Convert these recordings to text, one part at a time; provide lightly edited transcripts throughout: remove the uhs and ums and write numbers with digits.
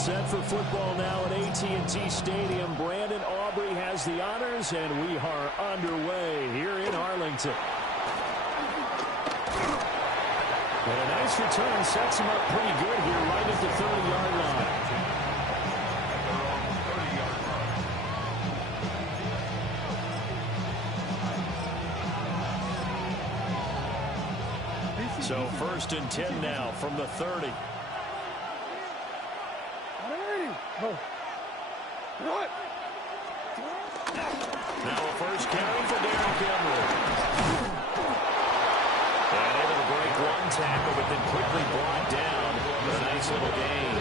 Set for football now at AT&T Stadium. Brandon Aubrey has the honors, and we are underway here in Arlington. And a nice return sets him up pretty good here right at the 30-yard line. So 1st and 10 now from the 30. Now a first carry for Derrick Henry. And able to break one tackle, but then quickly brought down with a nice little gain.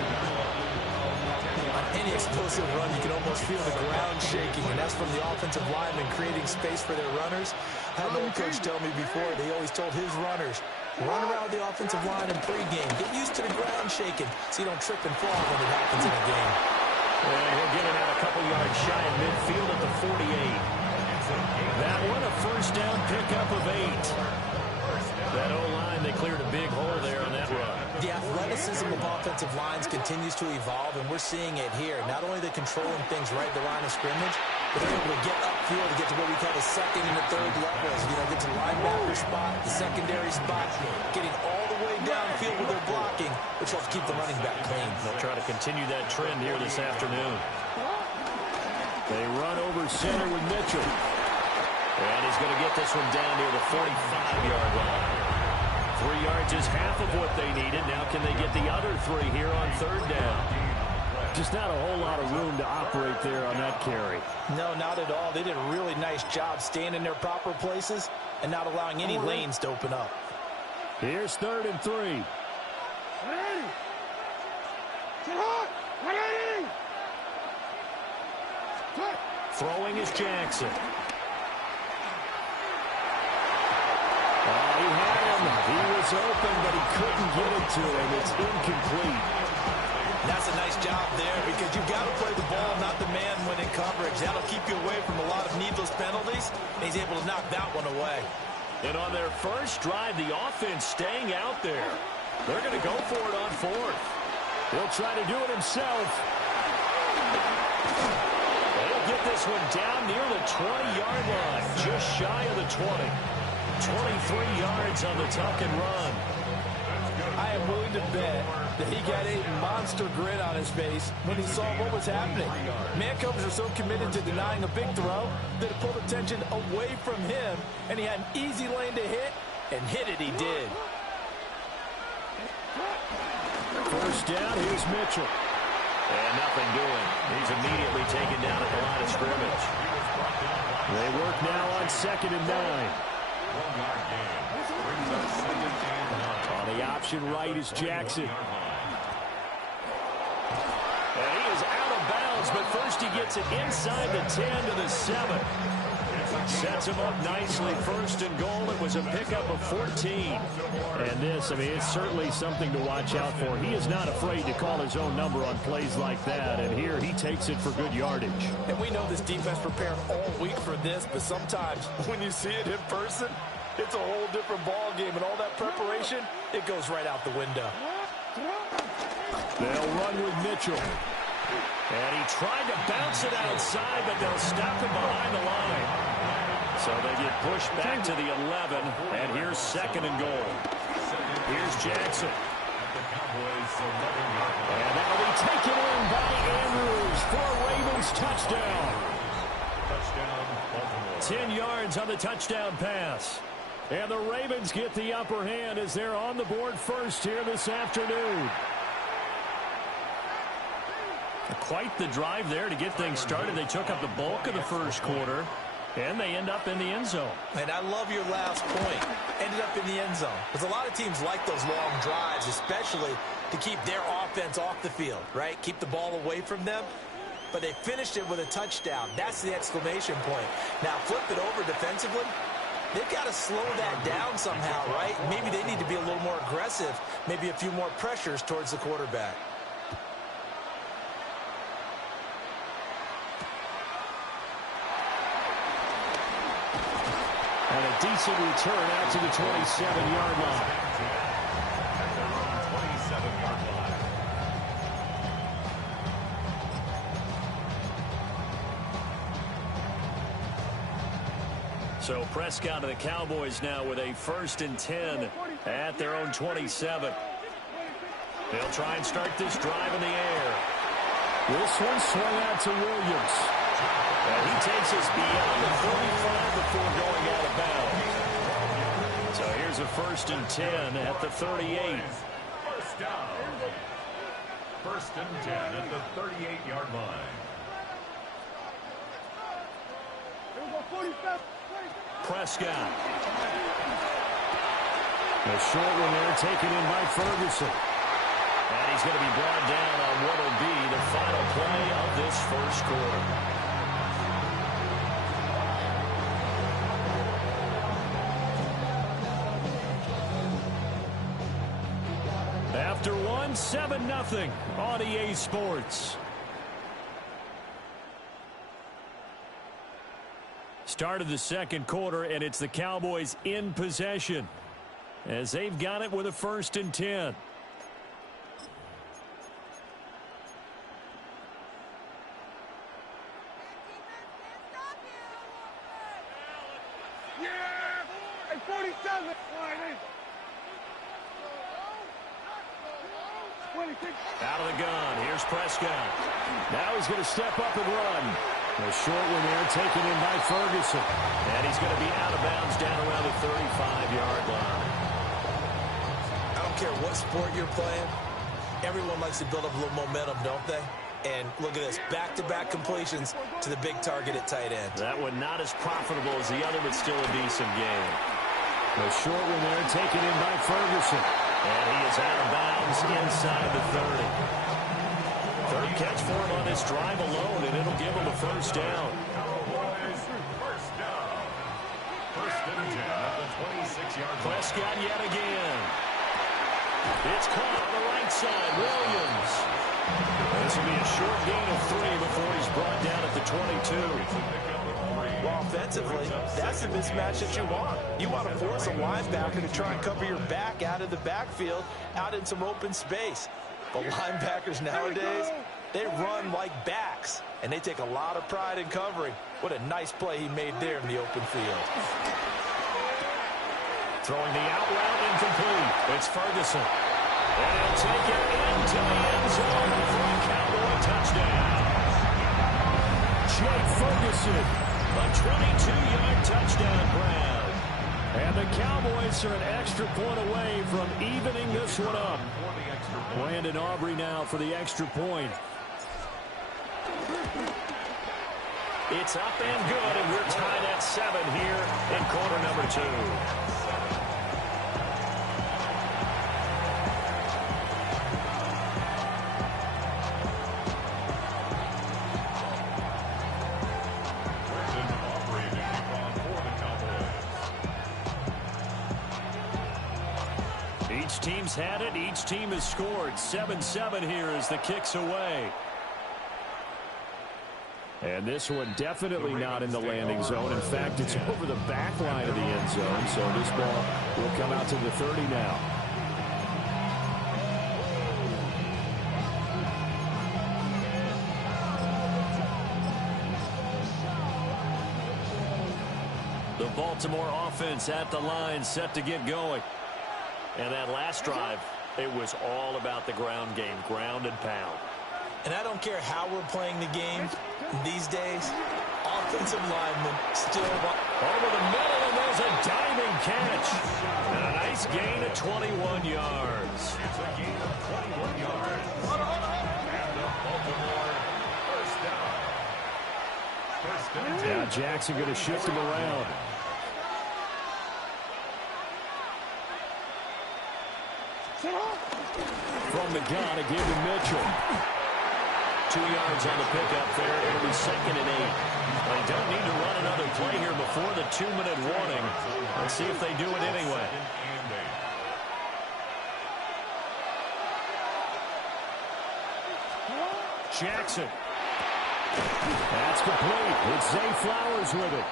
On any explosive run, you can almost feel the ground shaking, and that's from the offensive linemen creating space for their runners. I had an old coach tell me before, they always told his runners, run around the offensive line in pregame. Get used to the ground shaking so you don't trip and fall when it happens in a game. And he'll get it out a couple yards shy of midfield at the 48. That one a first down pickup of 8. That O-line, they cleared a big hole there on that run. The athleticism of offensive lines continues to evolve, and we're seeing it here. Not only are they controlling things right at the line of scrimmage, but they're able to get upfield to get to what we call the second and the third levels. You know, get to linebacker spot, the secondary spot, getting all the way downfield with their blocking, which helps keep the running back clean. They'll try to continue that trend here this afternoon. They run over center with Mitchell. And he's going to get this one down near the 45-yard line. 3 yards is half of what they needed. Now can they get the other 3 here on 3rd down? Just not a whole lot of room to operate there on that carry. No, not at all. They did a really nice job staying in their proper places and not allowing any lanes to open up. Here's 3rd and 3. Throwing is Jackson. He had him. He was open, but he couldn't get it to him. It's incomplete. That's a nice job there because you've got to play the ball, not the man when in coverage. That'll keep you away from a lot of needless penalties. And he's able to knock that one away. And on their first drive, the offense staying out there. They're going to go for it on 4th. He'll try to do it himself. They'll get this one down near the 20-yard line, just shy of the 20. 23 yards on the tuck and run. I am willing to bet that he got a monster grin on his face when he saw what was happening. Man-covers are so committed to denying a big throw that it pulled attention away from him, and he had an easy lane to hit, and hit it he did. First down, here's Mitchell. And nothing doing. He's immediately taken down at the line of scrimmage. They work now on 2nd and 9. On the option right is Jackson. And he is out of bounds, but first he gets it inside the 10 to the 7. Sets him up nicely. 1st and goal. It was a pickup of 14. And this, I mean, it's certainly something to watch out for. He is not afraid to call his own number on plays like that. And here he takes it for good yardage. And we know this defense prepared all week for this, but sometimes when you see it in person, it's a whole different ball game. And all that preparation, it goes right out the window. They'll run with Mitchell. And he tried to bounce it outside, but they'll stop him behind the line. So they get pushed back to the 11, and here's 2nd and goal. Here's Jackson. And that'll be taken in by Andrews for a Ravens touchdown. 10 yards on the touchdown pass. And the Ravens get the upper hand as they're on the board first here this afternoon. Quite the drive there to get things started. They took up the bulk of the first quarter, and they end up in the end zone. And I love your last point. Ended up in the end zone. Because a lot of teams like those long drives, especially to keep their offense off the field, right? Keep the ball away from them. But they finished it with a touchdown. That's the exclamation point. Now, flip it over defensively. They've got to slow that down somehow, right? Maybe they need to be a little more aggressive. Maybe a few more pressures towards the quarterback. And a decent return out to the 27-yard line. So Prescott and the Cowboys now with a 1st and 10 at their own 27. They'll try and start this drive in the air. This one swung out to Williams. And he takes us beyond the 45 before going out of bounds. So here's a 1st and 10 at the 38. First down. 1st and 10 at the 38-yard line. Prescott. The short one there taken in by Ferguson. And he's going to be brought down on what will be the final play of this 1st quarter. After one, 7-0 on EA Sports. Start of the 2nd quarter, and it's the Cowboys in possession as they've got it with a 1st and 10. Out of the gun. Here's Prescott. Now he's going to step up and run. The short one there taken in by Ferguson. And he's going to be out of bounds down around the 35-yard line. I don't care what sport you're playing. Everyone likes to build up a little momentum, don't they? And look at this, back-to-back completions to the big target at tight end. That one not as profitable as the other, but still a decent game. The short one there taken in by Ferguson. And he is out of bounds inside the 30. 3rd catch for him on this drive alone, and it'll give him a 1st down. Cowboys, 1st down. 1st and 10 at the 26-yard line. Prescott yet again. It's caught on the right side. Williams. This will be a short gain of 3 before he's brought down at the 22. Well, offensively, that's the mismatch that you want. You want to force a linebacker to try and cover your back out of the backfield, out in some open space. But linebackers nowadays, they run like backs, and they take a lot of pride in covering. What a nice play he made there in the open field. Throwing the out route incomplete. It's Ferguson. And he'll take it into the end zone for a Cowboy touchdown. Jake Ferguson, a 22-yard touchdown grab. And the Cowboys are an extra point away from evening this one up. Brandon Aubrey now for the extra point. It's up and good, and we're tied at 7 here in quarter number 2. Each team's had it. Each team has scored. 7-7 here as the kick's away. And this one definitely not in the landing zone. In fact, it's over the back line of the end zone. So this ball will come out to the 30 now. The Baltimore offense at the line, set to get going. And that last drive, it was all about the ground game, ground and pound. And I don't care how we're playing the game these days, offensive linemen still want... Over the middle, and there's a diving catch. And a nice gain of 21 yards. It's a gain of 21 yards. And the Baltimore first down. First and 10. Now Jackson going to shift him around. From the gun, a give to Mitchell. 2 yards on the pickup there. It'll be 2nd and 8. They don't need to run another play here before the 2-minute warning. Let's see if they do it anyway. Jackson. That's complete. It's Zay Flowers with it.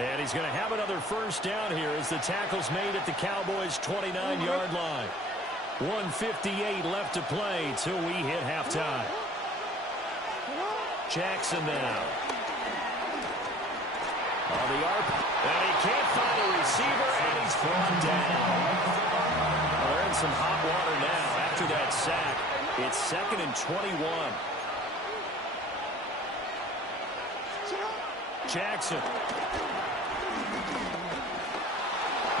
And he's going to have another first down here as the tackle's made at the Cowboys' 29-yard line. 1:58 left to play till we hit halftime. Jackson now. On the arc, and he can't find a receiver, and he's brought down. Well, they're in some hot water now after that sack. It's 2nd and 21. Jackson.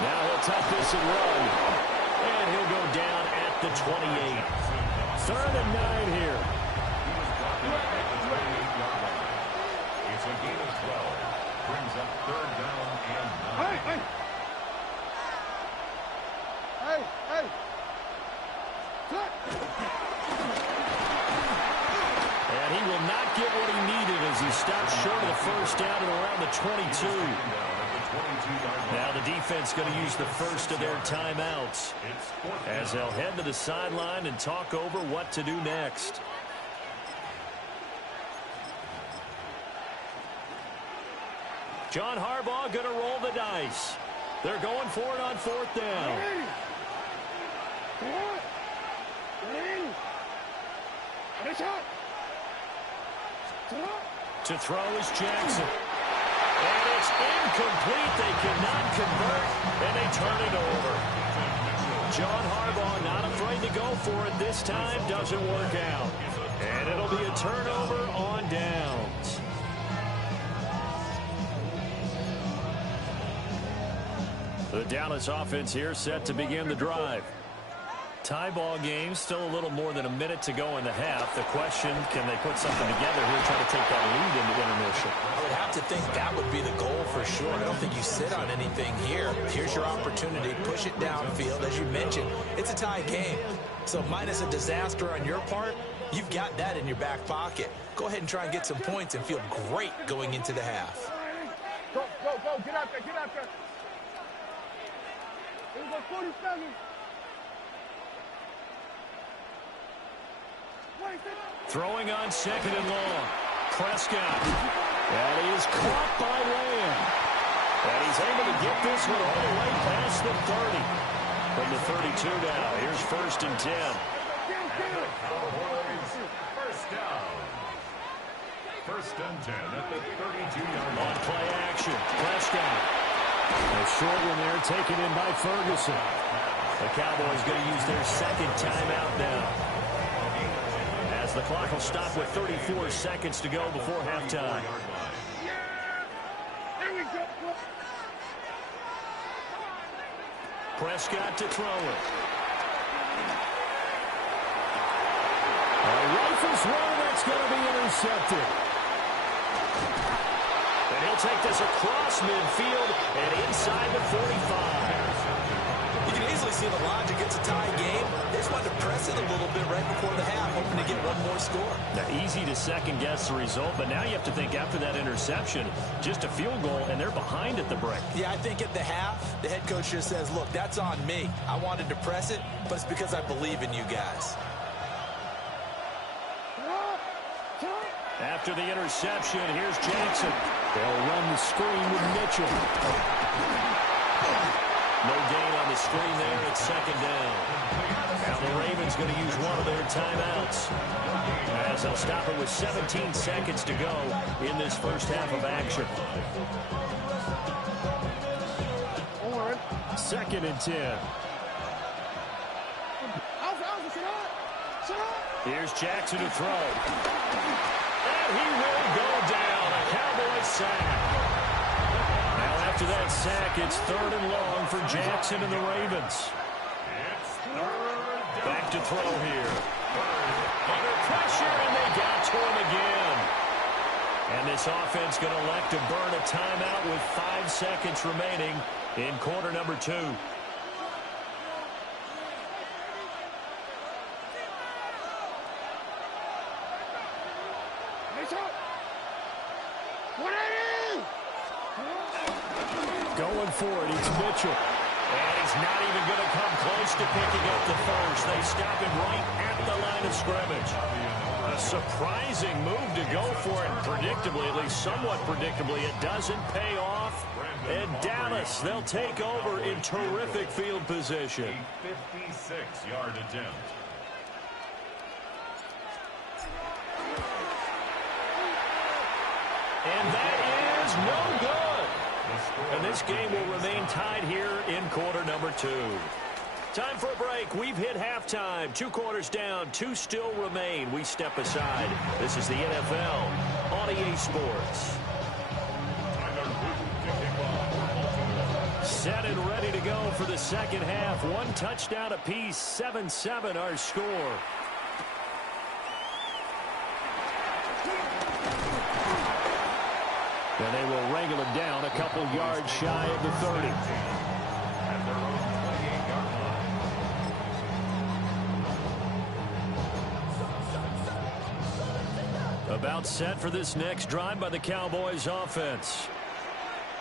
Now he'll tuck this and run. And he'll go down at the 28. 3rd and 9 here. It's a gain of 12. Brings up 3rd down and 9. Hey. And he will not get what he needed as he stops short of the first down at around the 22. Now the defense going to use the first of their timeouts as they'll head to the sideline and talk over what to do next. John Harbaugh going to roll the dice. They're going for it on 4th down. To throw is Jackson. And it's incomplete. They cannot convert, and they turn it over. John Harbaugh not afraid to go for it this time. Doesn't work out. And it'll be a turnover on downs. The Dallas offense here set to begin the drive. Tie ball game, still a little more than a minute to go in the half. The question, can they put something together here, try to take that lead into intermission? I would have to think that would be the goal for sure. I don't think you sit on anything here. Here's your opportunity. Push it downfield. As you mentioned, it's a tie game. So minus a disaster on your part, you've got that in your back pocket. Go ahead and try and get some points and feel great going into the half. Go. Get out there. Here's the 47. Throwing on 2nd and long. Prescott. And he is caught by Lamb. And he's able to get this one all the way past the 30. From the 32 now. Here's 1st and 10. Cowboys, 1st down. 1st and 10 at the 32-yard line. On play action. Prescott. A short one there taken in by Ferguson. The Cowboys going to use their 2nd timeout now. As the clock will stop with 34 seconds to go before halftime. Prescott to throw it. A rifle throw that's going to be intercepted. And he'll take this across midfield and inside the 45. You can easily see the logic. It's a tie game. They just wanted to press it a little bit right before the half, hoping to get one more score. Now, easy to second-guess the result, but now you have to think after that interception, just a field goal, and they're behind at the break. Yeah, I think at the half, the head coach just says, look, that's on me. I wanted to press it, but it's because I believe in you guys. After the interception, here's Jackson. They'll run the screen with Mitchell. No gain on the screen there at 2nd down. Now the Ravens going to use one of their timeouts, as they'll stop it with 17 seconds to go in this first half of action. 2nd and 10. Here's Jackson to throw. And he will go down. A Cowboys sack. Now after that sack, it's 3rd and long for Jackson and the Ravens. Back to throw here. Under pressure, and they got to him again. And this offense going to elect to burn a timeout with 5 seconds remaining in quarter number 2. Going for it, it's Mitchell. And he's not even going to come close to picking up the first. They stop him right at the line of scrimmage. A surprising move to go for it. Predictably, at least somewhat predictably, it doesn't pay off. And Dallas, they'll take over in terrific field position. A 56-yard attempt. And that is no good. And this game will remain tied here in quarter number 2. Time for a break. We've hit halftime. 2 quarters down. 2 still remain. We step aside. This is the NFL on EA Sports. Set and ready to go for the second half. 1 touchdown apiece. 7-7 our score. And they will wrangle him down a couple yards shy of the 30. About set for this next drive by the Cowboys offense.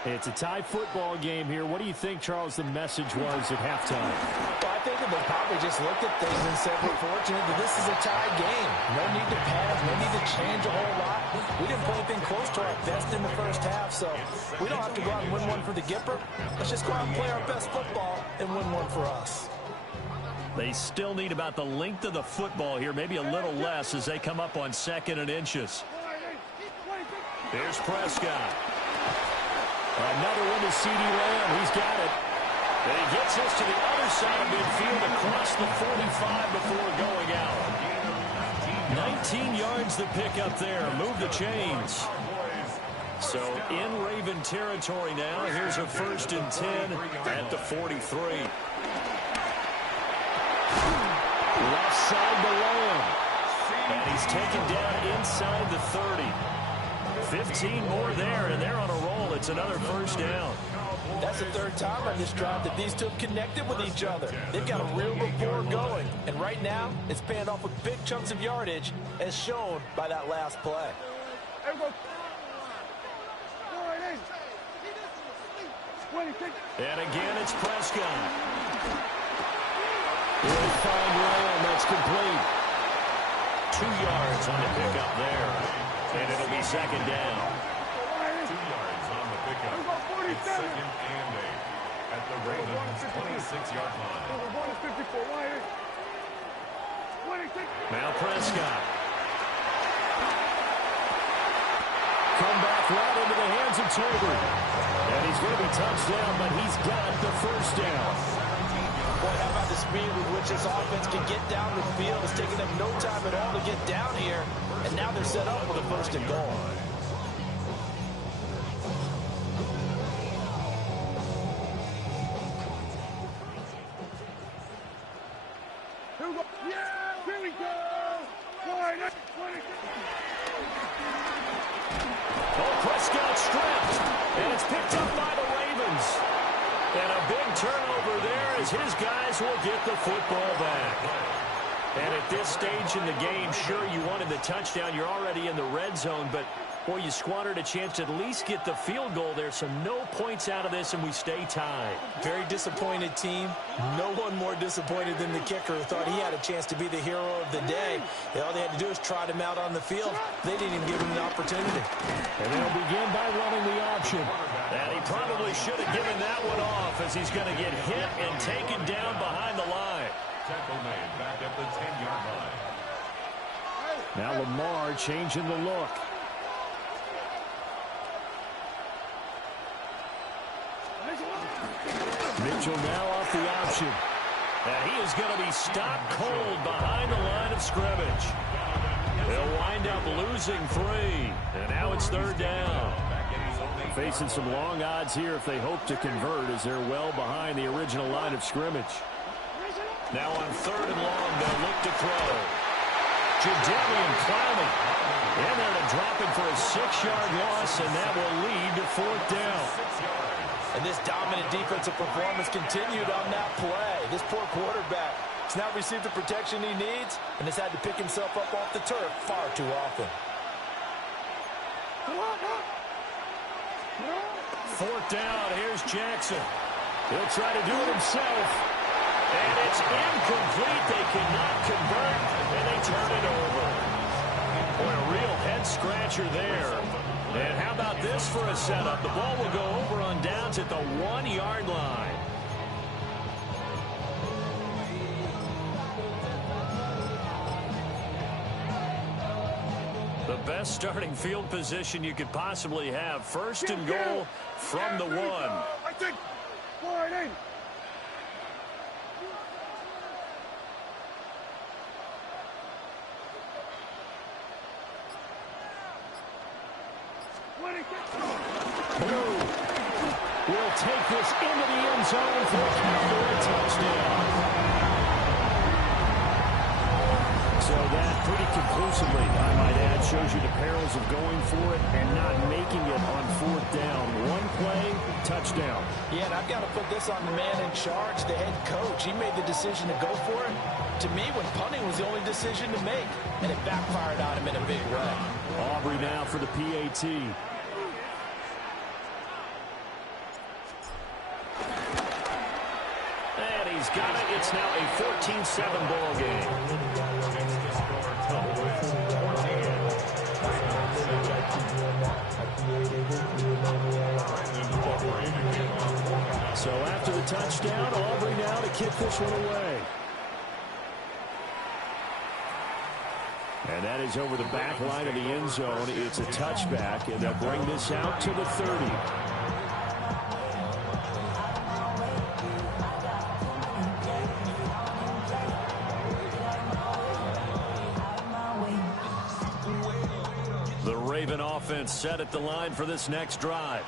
It's a tie football game here. What do you think, Charles, the message was at halftime? Well, I think that they probably just looked at things and said, we're fortunate that this is a tie game. No need to pass, no need to change a whole lot. We didn't play anything close to our best in the first half, so we don't have to go out and win one for the Gipper. Let's just go out and play our best football and win one for us. They still need about the length of the football here, maybe a little less as they come up on 2nd and inches. Here's Prescott. Another one to CeeDee Lamb. He's got it. And he gets us to the other side of midfield across the 45 before going out. 19 yards to pick up there. Move the chains. So in Raven territory now. Here's a 1st and 10 at the 43. Left side to Lamb. And he's taken down inside the 30. 15 more there, and they're on a roll. It's another 1st down. That's the 3rd time on this drive that these two have connected with each other. They've got a real rapport going. And right now, it's paying off with big chunks of yardage, as shown by that last play. And again, it's Prescott. He'll find Lamb. That's complete. 2 yards on the pickup there. And it'll be 2nd down. 2 yards on the pickup. It's 2nd and 8 at the Ravens' 26-yard line. Now Prescott. Come back right into the hands of Tolbert. And he's going to be touched down, but he's got the 1st down. Boy, how about the speed with which this offense can get down the field? It's taking them no time at all to get down here. And now they're set up with a 1st and goal. Here we go. Yeah, here we go. Oh, Prescott stripped. And it's picked up by the Ravens. And a big turnover there as his guys will get the football back. And at this stage in the game, sure, you wanted the touchdown. You're already in the red zone, but, boy, you squandered a chance to at least get the field goal there, so no points out of this, and we stay tied. Very disappointed team. No one more disappointed than the kicker who thought he had a chance to be the hero of the day. All they had to do is trot him out on the field. They didn't even give him an opportunity. And they'll begin by running the option. And he probably should have given that one off as he's going to get hit and taken down behind the line. Tackle made back at the 10-yard line. Now Lamar changing the look. Mitchell now off the option. And he is going to be stopped cold behind the line of scrimmage. They'll wind up losing 3. And now it's 3rd down. Facing some long odds here if they hope to convert as they're well behind the original line of scrimmage. Now on 3rd and long, they'll look to throw. Jadeveon Clowney in there to drop him for a 6-yard loss, and that will lead to 4th down. And this dominant defensive performance continued on that play. This poor quarterback has now received the protection he needs and has had to pick himself up off the turf far too often. 4th down, here's Jackson. He'll try to do it himself. And it's incomplete. They cannot convert, and they turn it over. Boy, a real head-scratcher there. And how about this for a setup? The ball will go over on downs at the 1-yard line. The best starting field position you could possibly have. First and goal from the 1. I think 480. Blue will take this into the end zone for a counter and touchdown. So that pretty conclusively, I might add, shows you the perils of going for it and not making it on 4th down. One play, touchdown. Yeah, and I've got to put this on the man in charge, the head coach. He made the decision to go for it. To me, when punting was the only decision to make, and it backfired on him in a big way. Aubrey now for the PAT. And he's got it. It's now a 14-7 ball game. So after the touchdown, Aubrey now to kick this one away. And that is over the back line of the end zone. It's a touchback, and they'll bring this out to the 30. The Raven offense set at the line for this next drive.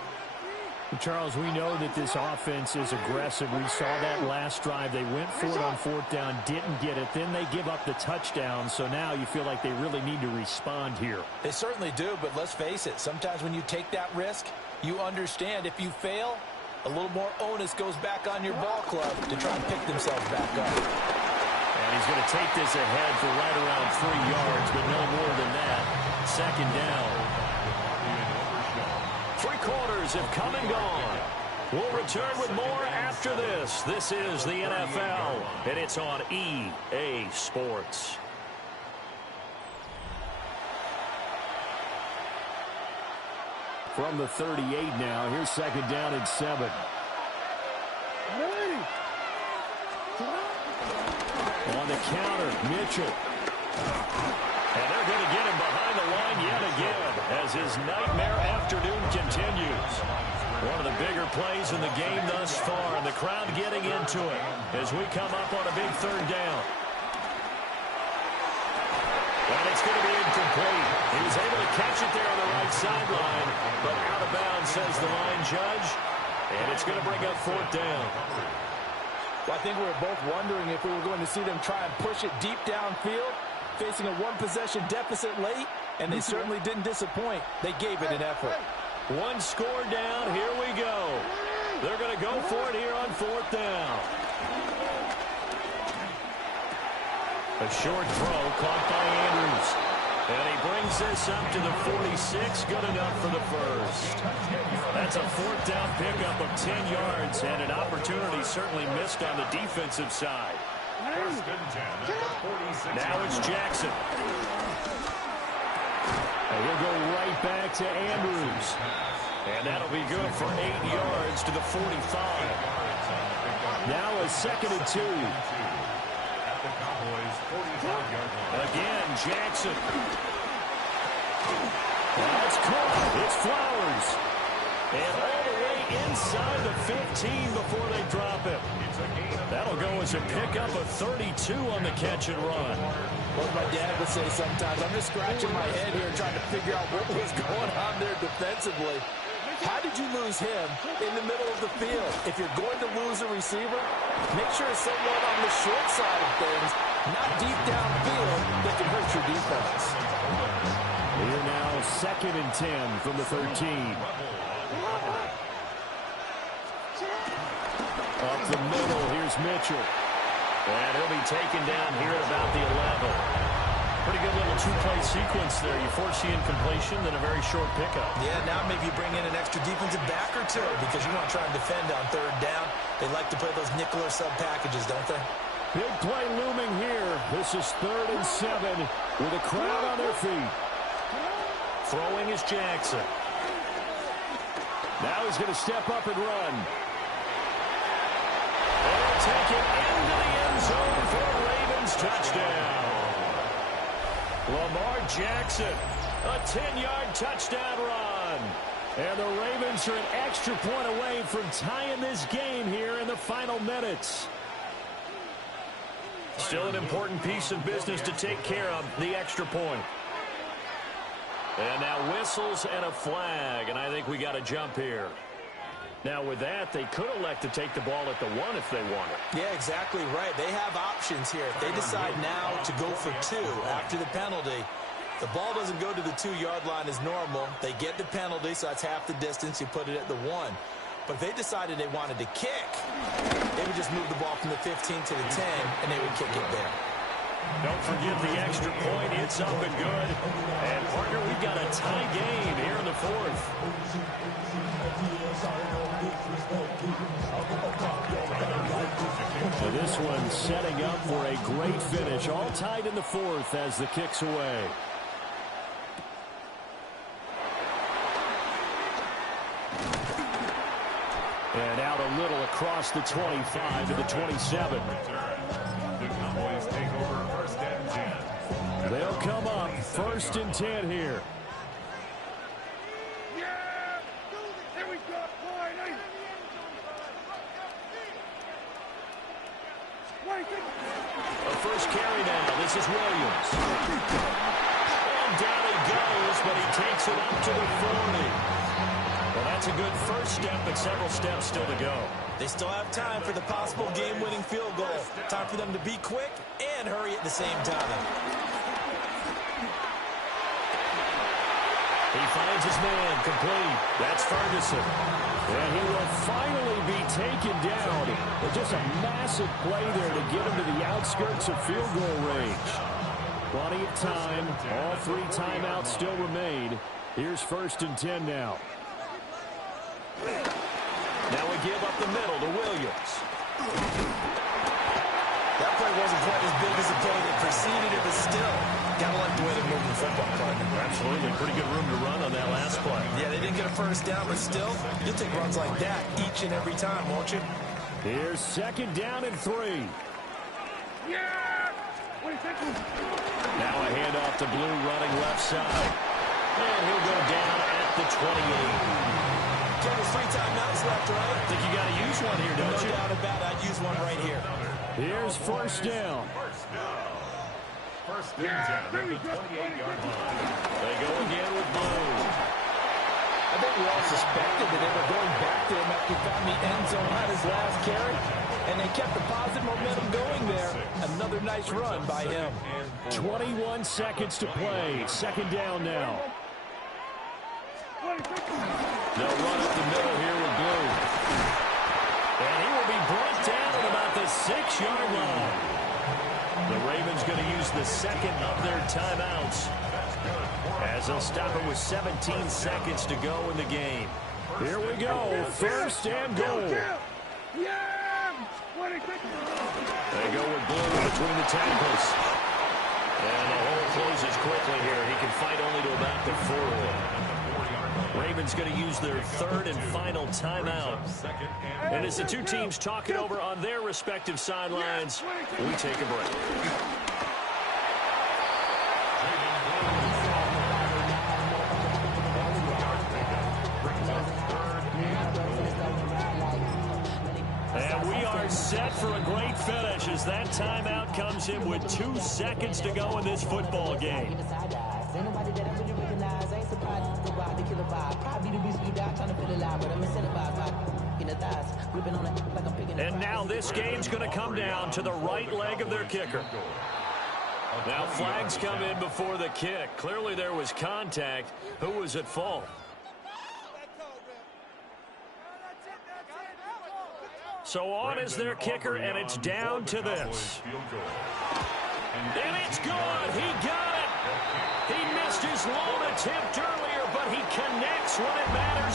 Charles, we know that this offense is aggressive. We saw that last drive. They went for it on 4th down, didn't get it. Then they give up the touchdown. So now you feel like they really need to respond here. They certainly do, but let's face it. Sometimes when you take that risk, you understand if you fail, a little more onus goes back on your ball club to try and pick themselves back up. And he's going to take this ahead for right around 3 yards, but no more than that. 2nd down. 3 quarters have come and gone. We'll return with more after this. This is the NFL, and it's on EA Sports. From the 38 now, here's 2nd down and 7. On the counter, Mitchell. And they're going to get him behind the line yet again as his nightmare afternoon continues. One of the bigger plays in the game thus far, and the crowd getting into it as we come up on a big 3rd down. And it's going to be incomplete. He was able to catch it there on the right sideline, but out of bounds, says the line judge. And it's going to bring up 4th down. Well, I think we were both wondering if we were going to see them try and push it deep downfield, facing a 1-possession deficit late, and they certainly didn't disappoint. They gave it an effort. 1 score down. Here we go. They're going to go for it here on 4th down. A short throw caught by Andrews. And he brings this up to the 46. Good enough for the first. That's a 4th down pickup of 10 yards, and an opportunity certainly missed on the defensive side. Now it's Jackson. And he'll go right back to Andrews. And that'll be good for 8 yards to the 45. Now a 2nd and 2. Again, Jackson. That's caught. It's Flowers. And all the way inside the 15 before they drop him. That'll go as a pickup of 32 on the catch and run. What my dad would say sometimes, I'm just scratching my head here trying to figure out what was going on there defensively. How did you lose him in the middle of the field? If you're going to lose a receiver, make sure it's someone on the short side of things, not deep downfield, that can hurt your defense. Here now, 2nd and 10 from the 13. Up the middle, here's Mitchell. And he'll be taken down here at about the 11. Pretty good little 2-play sequence there. You force the incompletion, then a very short pickup. Yeah, now maybe you bring in an extra defensive back or two because you want to try and defend on 3rd down. They like to play those nickel or sub packages, don't they? Big play looming here. This is 3rd and 7 with a crowd on their feet. Throwing is Jackson. Now he's going to step up and run. And he'll take it into the end zone for a Ravens touchdown. Lamar Jackson A 10-yard touchdown run. And the Ravens are an extra point away from tying this game here in the final minutes. Still an important piece of business to take care of, the extra point. And now whistles and a flag, and I think we got a jump here. Now with that, they could elect to take the ball at the 1 if they wanted. Yeah, exactly right. They have options here. If they decide now to go for 2 after the penalty, the ball doesn't go to the 2-yard line as normal. They get the penalty, so that's half the distance. You put it at the 1. But if they decided they wanted to kick, they would just move the ball from the 15 to the 10, and they would kick it there. Don't forget the extra point. It's up and good. And, partner, we've got a tie game here in the 4th. So this one setting up for a great finish. All tied in the 4th as the kick's away. And out a little across the 25 to the 27. The Cowboys take over 1st and 10. They'll come up 1st and 10 here. Yeah! Here we go, boy! A first carry now. This is Williams. And down he goes, but he takes it up to the 40. Well, that's a good first step, but several steps still to go. They still have time for the possible game-winning field goal. Time for them to be quick and hurry at the same time. He finds his man complete. That's Ferguson. And he will finally be taken down. But just a massive play there to get him to the outskirts of field goal range. Plenty of time. All 3 timeouts still remain. Here's 1st and 10 now. Now we give up the middle to Williams. That play wasn't quite as big as the play that preceded it, but still, gotta like the way they're moving the football, partner. Absolutely. Pretty good room to run on that last play. Yeah, they didn't get a first down, but still, you'll take runs like that each and every time, won't you? Here's 2nd down and 3. Yeah! Now a handoff to Blue running left side. And he'll go down at the 28. There's 3 timeouts left, right? I think you got to use one here, don't you? No doubt about it. I'd use one right here. Here's 1st down. 1st and 10 at the 28-yard line. They go again with Blue. I think we all suspected that they were going back to him after he found the end zone on his last carry, and they kept the positive momentum going there. Another nice run by him. 21 seconds to play. 2nd down now. They'll run up the middle here with Blue. And he will be brought down at about the 6-yard line. The Ravens going to use the 2nd of their timeouts, as they'll stop it with 17 seconds to go in the game. Here we go. 1st and goal. They go with Blue between the tackles. And the hole closes quickly here. He can fight only to about the 4. Ravens going to use their 3rd and final timeout. And as the 2 teams talk it over on their respective sidelines, we take a break. And we are set for a great finish as that timeout comes in with 2 seconds to go in this football game. And now this game's going to come down to the right leg of their kicker. Now flags come in before the kick. Clearly there was contact. Who was at fault? So on is their kicker, and it's down to this. And it's good. He got it. He missed his lone attempt earlier, but he connects when it matters.